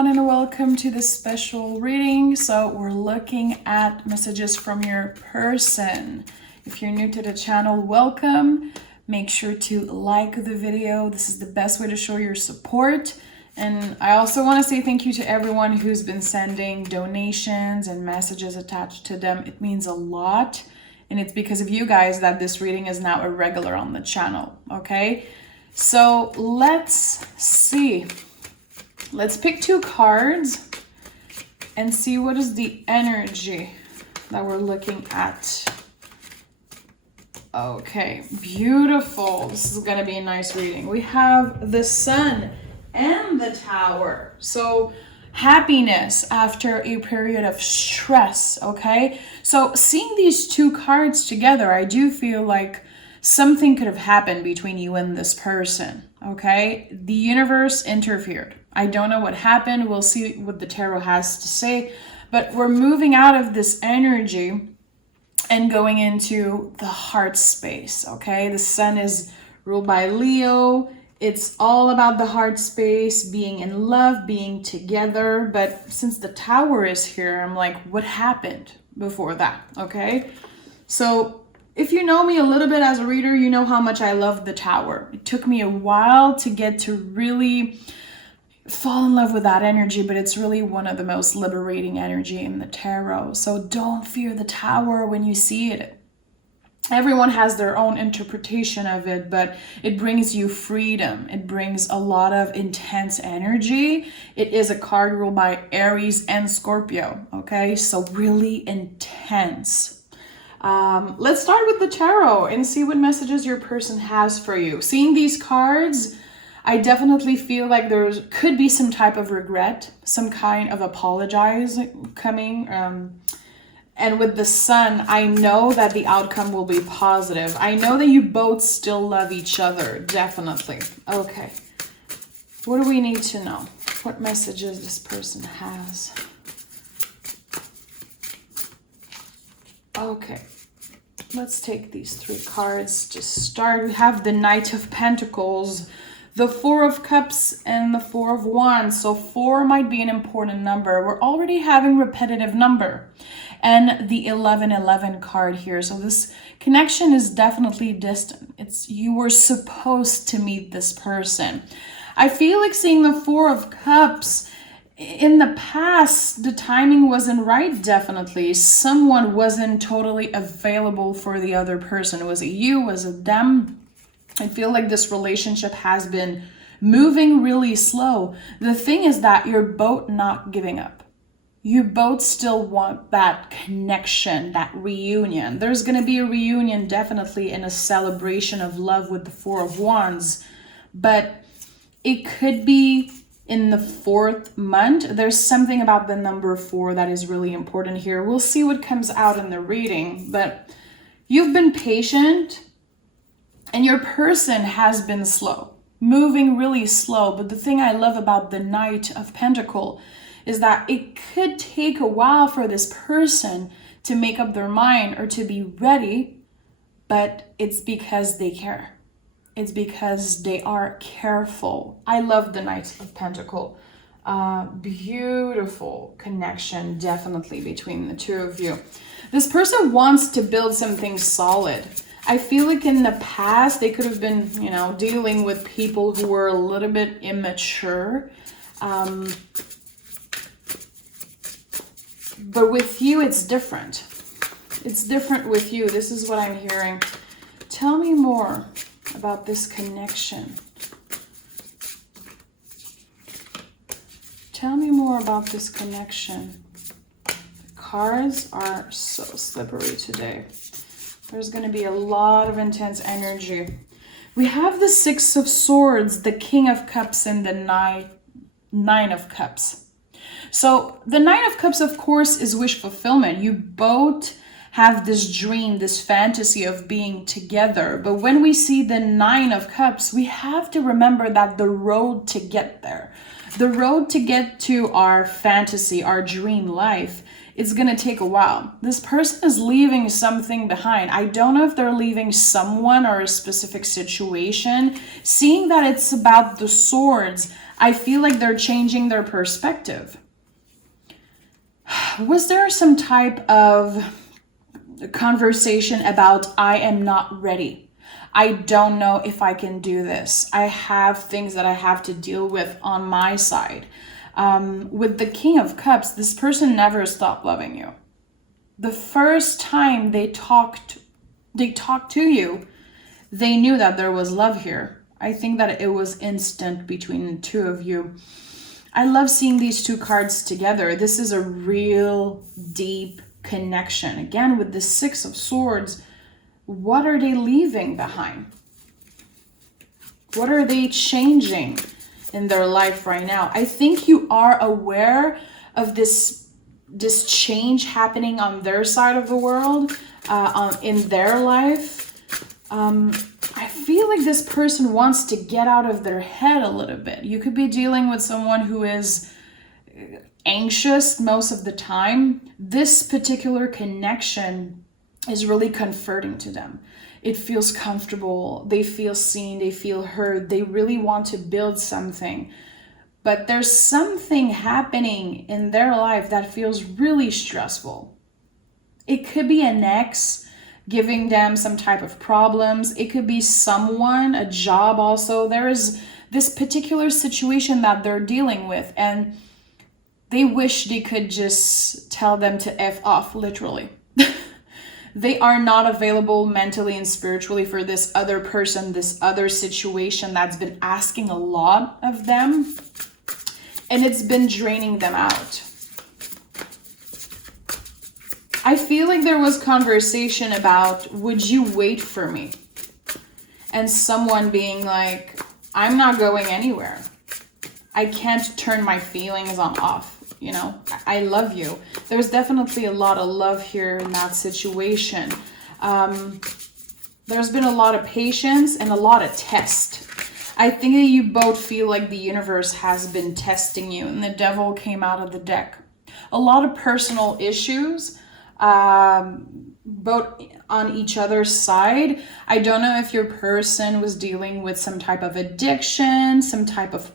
everyone, and welcome to this special reading. So we're looking at messages from your person. If you're new to the channel, welcome. Make sure to like the video. This is the best way to show your support. And I also want to say thank you to everyone who's been sending donations and messages attached to them. It means a lot. And it's because of you guys that this reading is now a regular on the channel, okay? So let's see. Let's pick two cards and see what is the energy that we're looking at. Okay, beautiful. This is going to be a nice reading. We have the Sun and the Tower. So happiness after a period of stress, okay? So seeing these two cards together, I do feel like something could have happened between you and this person, okay? The universe interfered. I don't know what happened. We'll see what the tarot has to say. But we're moving out of this energy and going into the heart space, okay? The Sun is ruled by Leo. It's all about the heart space, being in love, being together. But since the Tower is here, I'm like, what happened before that, okay? So if you know me a little bit as a reader, you know how much I love the Tower. It took me a while to get to really fall in love with that energy, but it's really one of the most liberating energy in the tarot. So don't fear the Tower when you see it. Everyone has their own interpretation of it, but it brings you freedom. It brings a lot of intense energy. It is a card ruled by Aries and Scorpio, okay? So really intense. Let's start with the tarot and see what messages your person has for you. Seeing these cards, I definitely feel like there could be some type of regret, some kind of apologize coming. And with the Sun, I know that the outcome will be positive. I know that you both still love each other, definitely. Okay. What do we need to know? What messages this person has? Okay. Let's take these three cards to start. We have the Knight of Pentacles, the Four of Cups, and the Four of Wands. So 4 might be an important number. We're already having repetitive number. And the 1111 card here. So this connection is definitely distant. You were supposed to meet this person. I feel like seeing the Four of Cups, in the past, the timing wasn't right, definitely. Someone wasn't totally available for the other person. Was it you? Was it them? I feel like this relationship has been moving really slow. The thing is that you're both not giving up. You both still want that connection, that reunion. There's going to be a reunion definitely in a celebration of love with the Four of Wands, but it could be in the 4th month. There's something about the number 4 that is really important here. We'll see what comes out in the reading, but you've been patient and your person has been slow, moving really slow. But the thing I love about the Knight of Pentacles is that it could take a while for this person to make up their mind or to be ready, but it's because they care. It's because they are careful. I love the Knight of Pentacles. Beautiful connection, definitely, between the two of you. This person wants to build something solid. I feel like in the past, they could have been, dealing with people who were a little bit immature. But with you, it's different. It's different with you. This is what I'm hearing. Tell me more about this connection. Tell me more about this connection. The cards are so slippery today. There's going to be a lot of intense energy. We have the Six of Swords, the King of Cups, and the Nine of Cups. So the Nine of Cups, of course, is wish fulfillment. You both have this dream, this fantasy of being together. But when we see the Nine of Cups, we have to remember that the road to get there, the road to get to our fantasy, our dream life, it's going to take a while. This person is leaving something behind. I don't know if they're leaving someone or a specific situation. Seeing that it's about the swords, I feel like they're changing their perspective. Was there some type of conversation about, I am not ready? I don't know if I can do this. I have things that I have to deal with on my side. With the King of Cups, this person never stopped loving you. The first time they talked to you, they knew that there was love here. I think that it was instant between the two of you. I love seeing these two cards together. This is a real deep connection. Again, with the Six of Swords, what are they leaving behind? What are they changing in their life right now? I think you are aware of this change happening on their side of the world, in their life. I feel like this person wants to get out of their head a little bit. You could be dealing with someone who is anxious most of the time. This particular connection is really comforting to them. It feels comfortable. They feel seen. They feel heard. They really want to build something. But there's something happening in their life that feels really stressful. It could be an ex giving them some type of problems. It could be someone, a job also. There is this particular situation that they're dealing with, and they wish they could just tell them to F off, literally. They are not available mentally and spiritually for this other person, this other situation that's been asking a lot of them, and it's been draining them out. I feel like there was conversation about, would you wait for me? And someone being like, I'm not going anywhere. I can't turn my feelings on off. You know, I love you. There's definitely a lot of love here in that situation. There's been a lot of patience and a lot of test. I think that you both feel like the universe has been testing you, and the Devil came out of the deck. A lot of personal issues, both on each other's side. I don't know if your person was dealing with some type of addiction, some type of,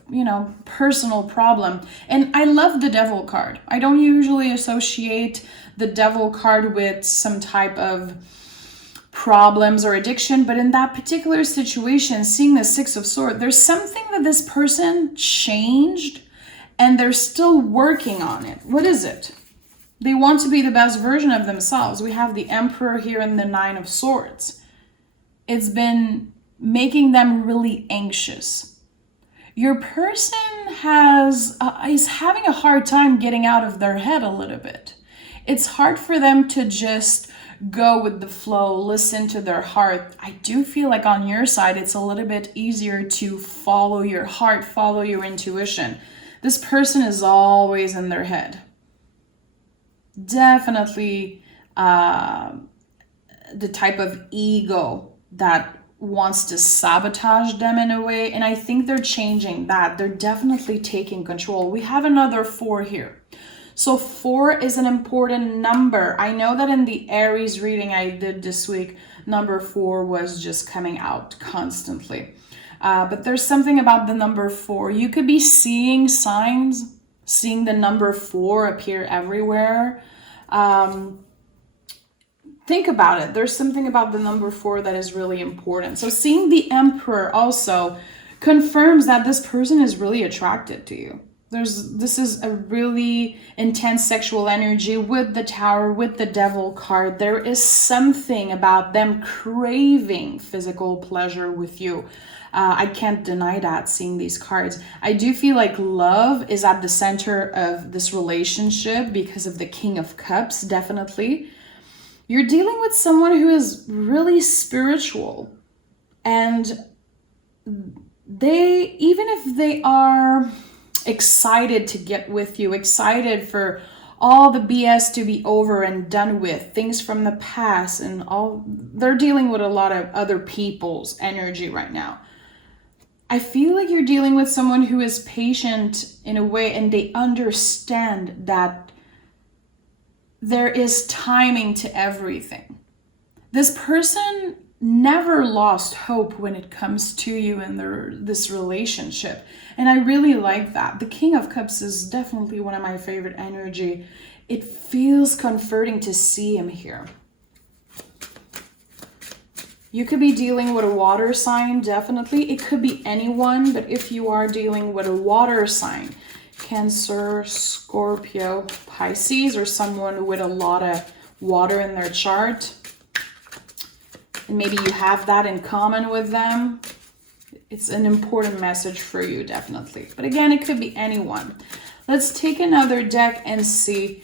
personal problem. And I love the Devil card. I don't usually associate the Devil card with some type of problems or addiction, but in that particular situation, seeing the Six of Swords, there's something that this person changed and they're still working on it. What is it? They want to be the best version of themselves. We have the Emperor here and the Nine of Swords. It's been making them really anxious. Your person is having a hard time getting out of their head a little bit. It's hard for them to just go with the flow, listen to their heart. I do feel like on your side, it's a little bit easier to follow your heart, follow your intuition. This person is always in their head. Definitely the type of ego that wants to sabotage them in a way, and I think they're changing that. They're definitely taking control. We have another 4 here. So 4 is an important number. I know that in the Aries reading I did this week, number 4 was just coming out constantly. But there's something about the number 4. You could be seeing signs, seeing the number 4 appear everywhere. Think about it. There's something about the number 4 that is really important. So seeing the Emperor also confirms that this person is really attracted to you. This is a really intense sexual energy with the Tower, with the Devil card. There is something about them craving physical pleasure with you. I can't deny that seeing these cards. I do feel like love is at the center of this relationship because of the King of Cups, definitely. You're dealing with someone who is really spiritual, and they, even if they are excited to get with you, excited for all the BS to be over and done with, things from the past and all, they're dealing with a lot of other people's energy right now. I feel like you're dealing with someone who is patient in a way, and they understand that there is timing to everything. This person never lost hope when it comes to you in this relationship. And I really like that. The King of Cups is definitely one of my favorite energy. It feels comforting to see him here. You could be dealing with a water sign, definitely. It could be anyone, but if you are dealing with a water sign, Cancer, Scorpio, Pisces, or someone with a lot of water in their chart, and maybe you have that in common with them, it's an important message for you, definitely. But again, it could be anyone. Let's take another deck and see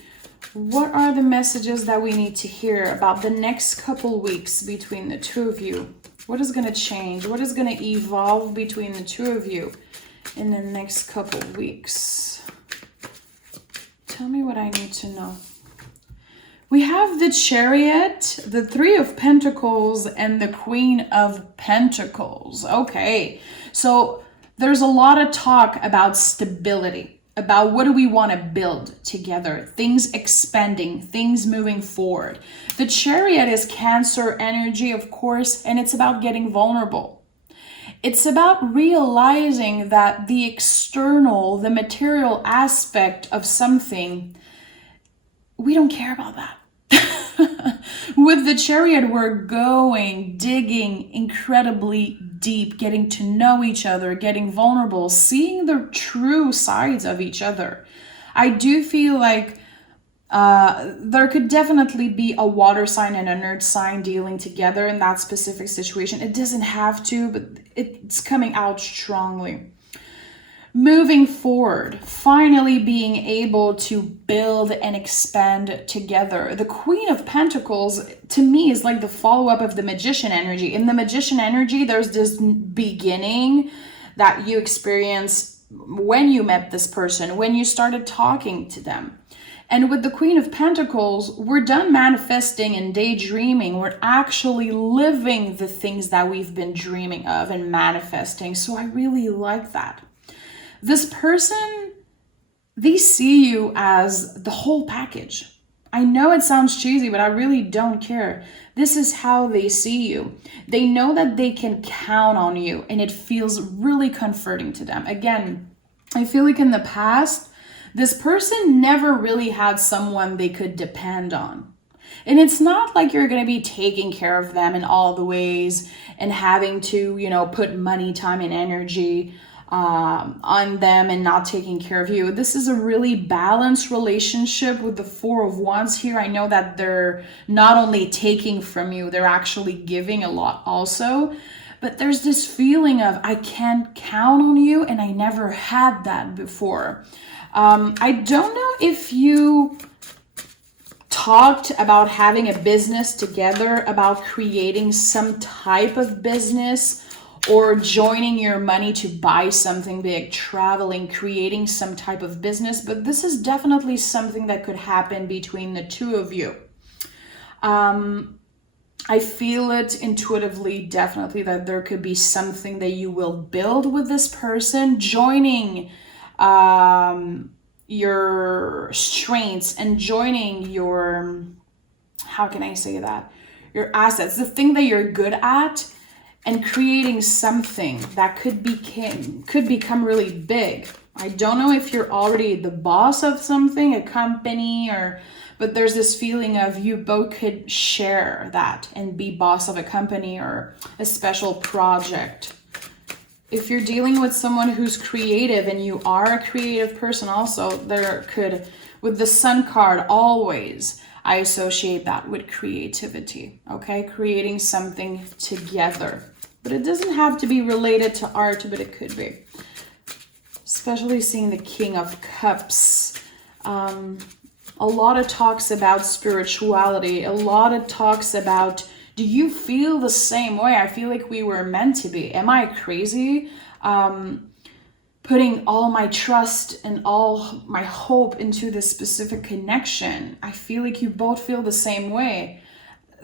what are the messages that we need to hear about the next couple weeks between the two of you. What is going to change? What is going to evolve between the two of you in the next couple weeks? Tell me what I need to know. We have the Chariot, the Three of Pentacles, and the Queen of Pentacles. Okay, so there's a lot of talk about stability, about what do we want to build together, things expanding, things moving forward. The Chariot is Cancer energy, of course, and it's about getting vulnerable. It's about realizing that the external, the material aspect of something, we don't care about that. With the Chariot, we're going, digging incredibly deep, getting to know each other, getting vulnerable, seeing the true sides of each other. I do feel like there could definitely be a water sign and an earth sign dealing together in that specific situation. It doesn't have to, but it's coming out strongly. Moving forward, finally being able to build and expand together. The Queen of Pentacles, to me, is like the follow-up of the Magician energy. In the Magician energy, there's this beginning that you experience when you met this person, when you started talking to them. And with the Queen of Pentacles, we're done manifesting and daydreaming. We're actually living the things that we've been dreaming of and manifesting. So I really like that. This person, they see you as the whole package. I know it sounds cheesy, but I really don't care. This is how they see you. They know that they can count on you, and it feels really comforting to them. Again, I feel like in the past, this person never really had someone they could depend on. And it's not like you're going to be taking care of them in all the ways and having to, put money, time, and energy on them and not taking care of you. This is a really balanced relationship with the Four of Wands here. I know that they're not only taking from you, they're actually giving a lot also. But there's this feeling of, I can't count on you, and I never had that before. I don't know if you talked about having a business together, about creating some type of business, or joining your money to buy something big, traveling, creating some type of business. But this is definitely something that could happen between the two of you. I feel it intuitively, definitely, that there could be something that you will build with this person, joining your strengths and joining your, how can I say that? Your assets, the thing that you're good at, and creating something that could become really big. I don't know if you're already the boss of something, a company, but there's this feeling of you both could share that and be boss of a company or a special project. If you're dealing with someone who's creative and you are a creative person also, there could, with the Sun card, always, I associate that with creativity, okay? Creating something together. But it doesn't have to be related to art, but it could be. Especially seeing the King of Cups. A lot of talks about spirituality. A lot of talks about, do you feel the same way? I feel like we were meant to be. Am I crazy? Putting all my trust and all my hope into this specific connection. I feel like you both feel the same way.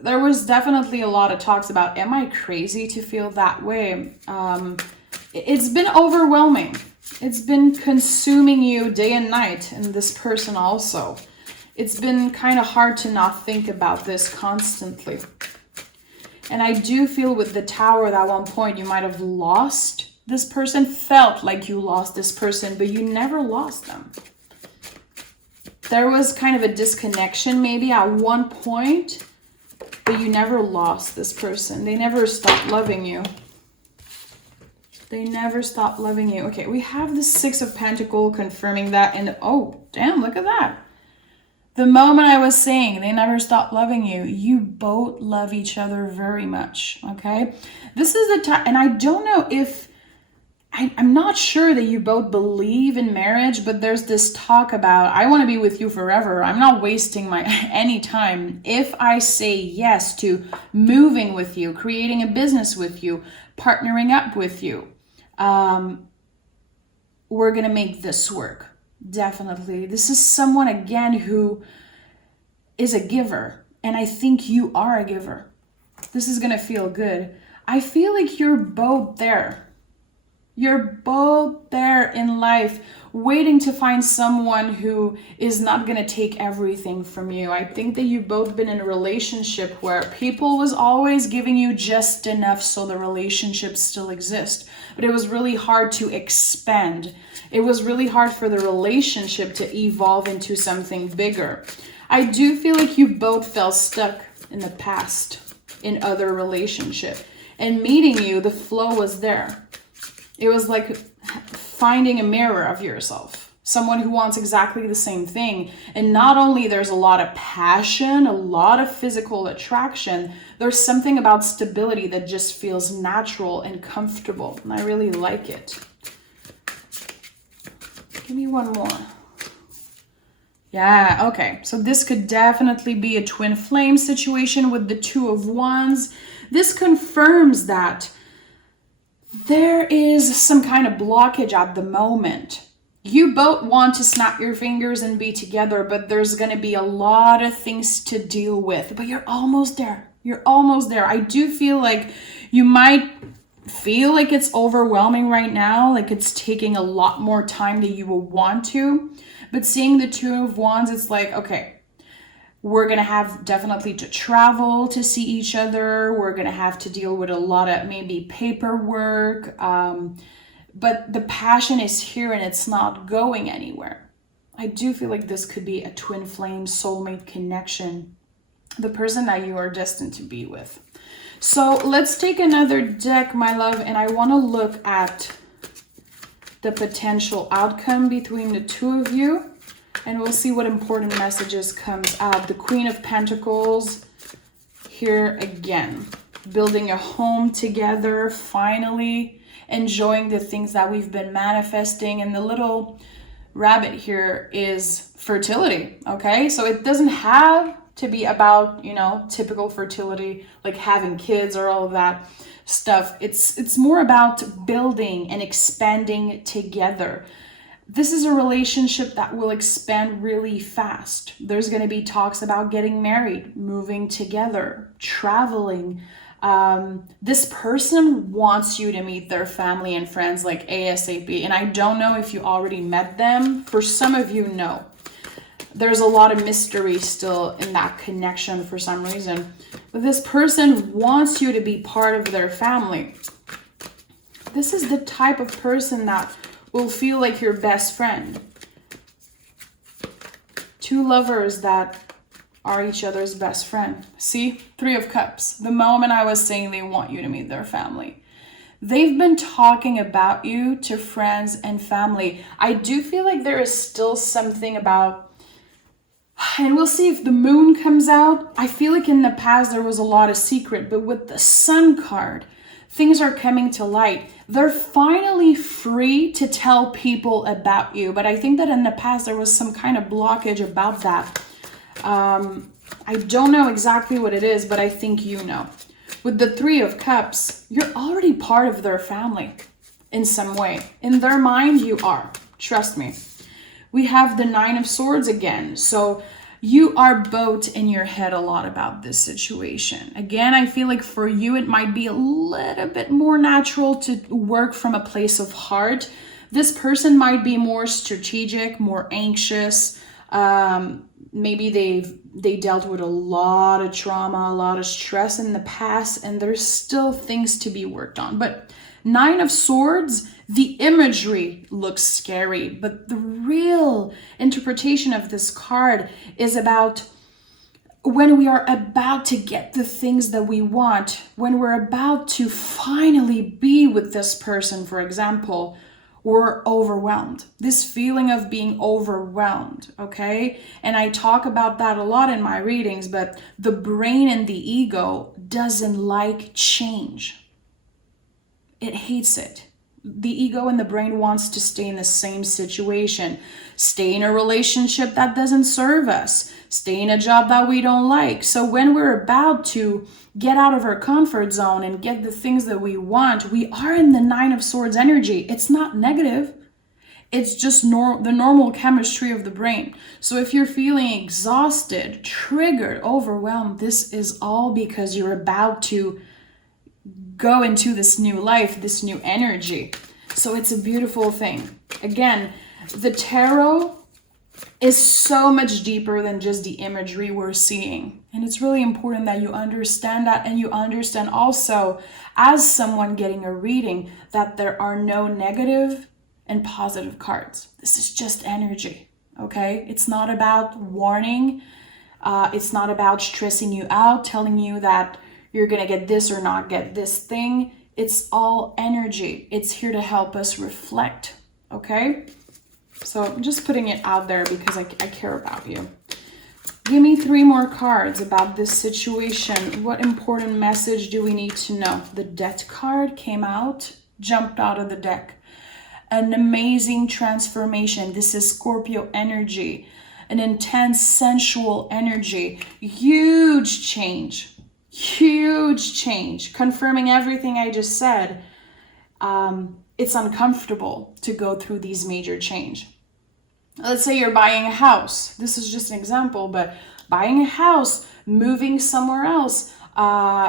There was definitely a lot of talks about, am I crazy to feel that way? It's been overwhelming. It's been consuming you day and night, and this person also. It's been kind of hard to not think about this constantly. And I do feel with the Tower that at one point you might have lost this person, felt like you lost this person, but you never lost them. There was kind of a disconnection maybe at one point, but you never lost this person. They never stopped loving you. They never stopped loving you. Okay, we have the Six of Pentacles confirming that. And oh, damn, look at that. The moment I was saying they never stopped loving you, you both love each other very much, okay? This is the time, and I don't know if, I'm not sure that you both believe in marriage, but there's this talk about, I want to be with you forever. I'm not wasting my any time. If I say yes to moving with you, creating a business with you, partnering up with you, we're going to make this work. Definitely. This is someone, again, who is a giver. And I think you are a giver. This is going to feel good. I feel like you're both there. You're both there in life, waiting to find someone who is not going to take everything from you. I think that you've both been in a relationship where people was always giving you just enough so the relationship still exists. But it was really hard to expand. It was really hard for the relationship to evolve into something bigger. I do feel like you both felt stuck in the past in other relationship. And meeting you, the flow was there. It was like finding a mirror of yourself, someone who wants exactly the same thing. And not only there's a lot of passion, a lot of physical attraction, there's something about stability that just feels natural and comfortable. And I really like it. Give me one more. Yeah, okay. So this could definitely be a twin flame situation with the Two of Wands. This confirms that there is some kind of blockage at the moment. You both want to snap your fingers and be together, but there's going to be a lot of things to deal with. But you're almost there. You're almost there. I do feel like you might feel like it's overwhelming right now, like it's taking a lot more time than you will want to. But seeing the Two of Wands, it's like, okay, we're going to have definitely to travel to see each other. We're going to have to deal with a lot of maybe paperwork. But the passion is here and it's not going anywhere. I do feel like this could be a twin flame soulmate connection. The person that you are destined to be with. So let's take another deck, my love. And I want to look at the potential outcome between the two of you. And we'll see what important messages comes out. The Queen of Pentacles here again. Building a home together, finally enjoying the things that we've been manifesting. And the little rabbit here is fertility, okay? So it doesn't have to be about, you know, typical fertility, like having kids or all of that stuff. It's more about building and expanding together. This is a relationship that will expand really fast. There's going to be talks about getting married, moving together, traveling. This person wants you to meet their family and friends like ASAP. And I don't know if you already met them. For some of you, no. There's a lot of mystery still in that connection for some reason. But this person wants you to be part of their family. This is the type of person that will feel like your best friend. Two lovers that are each other's best friend. See? Three of Cups. The moment I was saying they want you to meet their family. They've been talking about you to friends and family. I do feel like there is still something about, and we'll see if the moon comes out. I feel like in the past there was a lot of secret, but with the Sun card, things are coming to light. They're finally free to tell people about you. But I think that in the past there was some kind of blockage about that. I don't know exactly what it is, but I think you know. With the Three of Cups, you're already part of their family in some way. In their mind, you are. Trust me. We have the Nine of Swords again. So you are both in your head a lot about this situation. Again, I feel like for you, it might be a little bit more natural to work from a place of heart. This person might be more strategic, more anxious. Maybe they dealt with a lot of trauma, a lot of stress in the past, and there's still things to be worked on. But Nine of Swords, the imagery looks scary, but the real interpretation of this card is about when we are about to get the things that we want, when we're about to finally be with this person, for example, we're overwhelmed. This feeling of being overwhelmed, okay? And I talk about that a lot in my readings, but the brain and the ego doesn't like change. It hates it. The ego and the brain wants to stay in the same situation, stay in a relationship that doesn't serve us, stay in a job that we don't like. So when we're about to get out of our comfort zone and get the things that we want, we are in the Nine of Swords energy. It's not negative. It's just the normal chemistry of the brain. So if you're feeling exhausted, triggered, overwhelmed, this is all because you're about to go into this new life, this new energy. So it's a beautiful thing. Again, the tarot is so much deeper than just the imagery we're seeing. And it's really important that you understand that, and you understand also, as someone getting a reading, that there are no negative and positive cards. This is just energy, okay? It's not about warning. It's not about stressing you out, telling you that you're going to get this or not get this thing. It's all energy. It's here to help us reflect, okay? So I'm just putting it out there because I care about you. Give me 3 more cards about this situation. What important message do we need to know? The Death card came out, jumped out of the deck. An amazing transformation. This is Scorpio energy, an intense sensual energy, huge change, confirming everything I just said. It's uncomfortable to go through these major change. Let's say you're buying a house. This is just an example, but buying a house, moving somewhere else,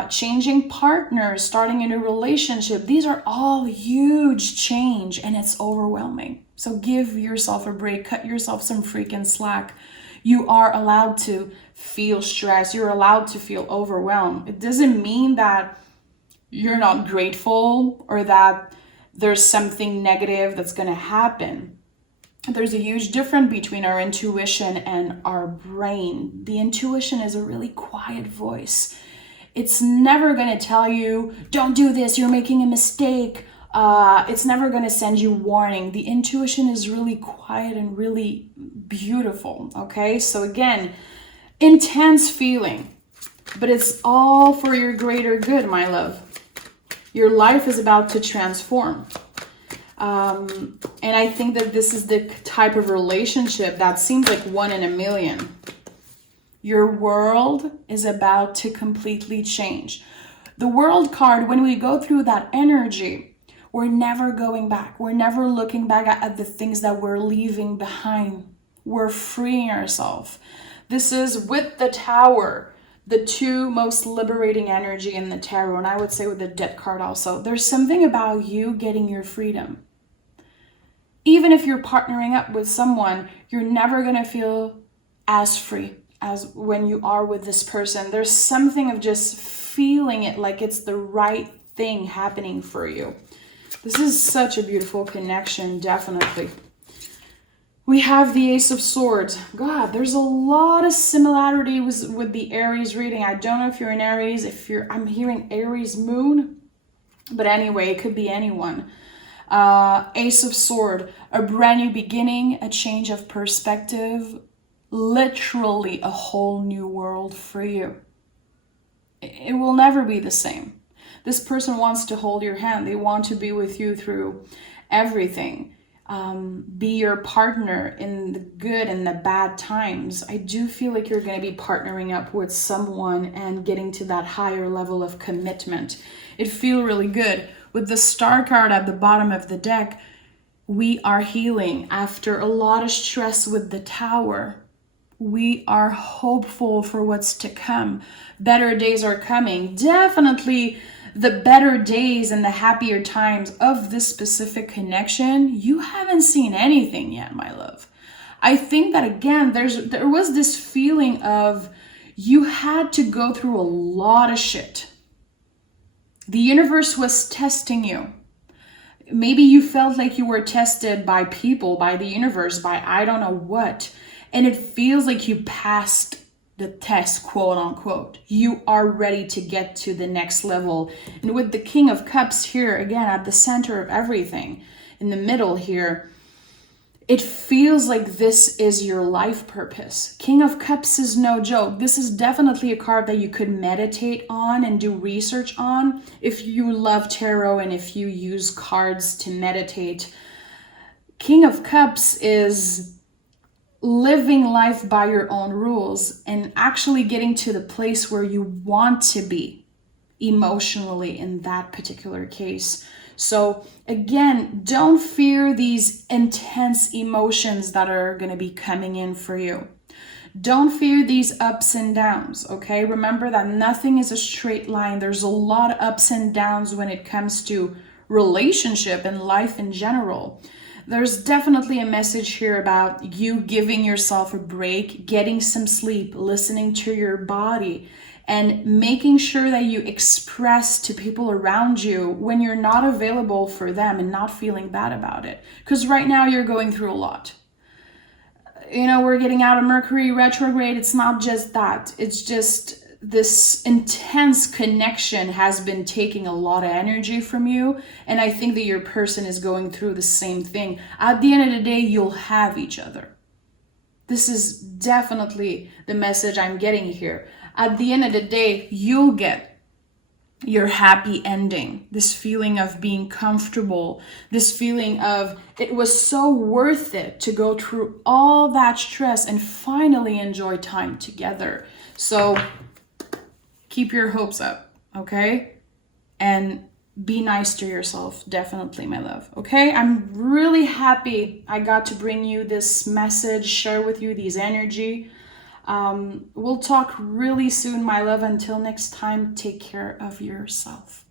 changing partners, starting a new relationship. These are all huge change, and it's overwhelming. So give yourself a break, cut yourself some freaking slack. You are allowed to feel stress. You're allowed to feel overwhelmed. It doesn't mean that you're not grateful or that there's something negative that's going to happen. There's a huge difference between our intuition and our brain. The intuition is a really quiet voice. It's never going to tell you, don't do this, you're making a mistake. It's never going to send you warning. The intuition is really quiet and really beautiful, okay? So again, intense feeling, but it's all for your greater good, my love. Your life is about to transform. And I think that this is the type of relationship that seems like 1 in a million. Your world is about to completely change. The World card, when we go through that energy, we're never going back. We're never looking back at the things that we're leaving behind. We're freeing ourselves. This is with the Tower, the 2 most liberating energy in the tarot. And I would say with the Death card also. There's something about you getting your freedom. Even if you're partnering up with someone, you're never going to feel as free as when you are with this person. There's something of just feeling it like it's the right thing happening for you. This is such a beautiful connection, definitely. We have the Ace of Swords. God, there's a lot of similarity with the Aries reading. I don't know if you're an Aries, I'm hearing Aries moon, but anyway, it could be anyone. Ace of Sword, a brand new beginning, a change of perspective, literally a whole new world for you. It will never be the same. This person wants to hold your hand. They want to be with you through everything. Be your partner in the good and the bad times. I do feel like you're going to be partnering up with someone and getting to that higher level of commitment. It feels really good. With the Star card at the bottom of the deck, we are healing after a lot of stress with the Tower. We are hopeful for what's to come. Better days are coming. Definitely the better days and the happier times of this specific connection. You haven't seen anything yet, my love. I think that again, there was this feeling of you had to go through a lot of shit. The universe was testing you. Maybe you felt like you were tested by people, by the universe, by I don't know what. And it feels like you passed the test, quote unquote. You are ready to get to the next level. And with the King of Cups here, again, at the center of everything, in the middle here, it feels like this is your life purpose. King of Cups is no joke. This is definitely a card that you could meditate on and do research on if you love tarot and if you use cards to meditate. King of Cups is living life by your own rules and actually getting to the place where you want to be emotionally in that particular case. So again, don't fear these intense emotions that are going to be coming in for you. Don't fear these ups and downs, okay? Remember that nothing is a straight line. There's a lot of ups and downs when it comes to relationship and life in general. There's definitely a message here about you giving yourself a break, getting some sleep, listening to your body, and making sure that you express to people around you when you're not available for them and not feeling bad about it. Because right now you're going through a lot. You know, we're getting out of Mercury retrograde. It's not just that. It's just this intense connection has been taking a lot of energy from you. And I think that your person is going through the same thing. At the end of the day, you'll have each other. This is definitely the message I'm getting here. At the end of the day, you'll get your happy ending. This feeling of being comfortable, this feeling of it was so worth it to go through all that stress and finally enjoy time together. So keep your hopes up, okay? And be nice to yourself, definitely, my love, okay? I'm really happy I got to bring you this message, share with you these energy. We'll talk really soon, my love. Until next time, take care of yourself.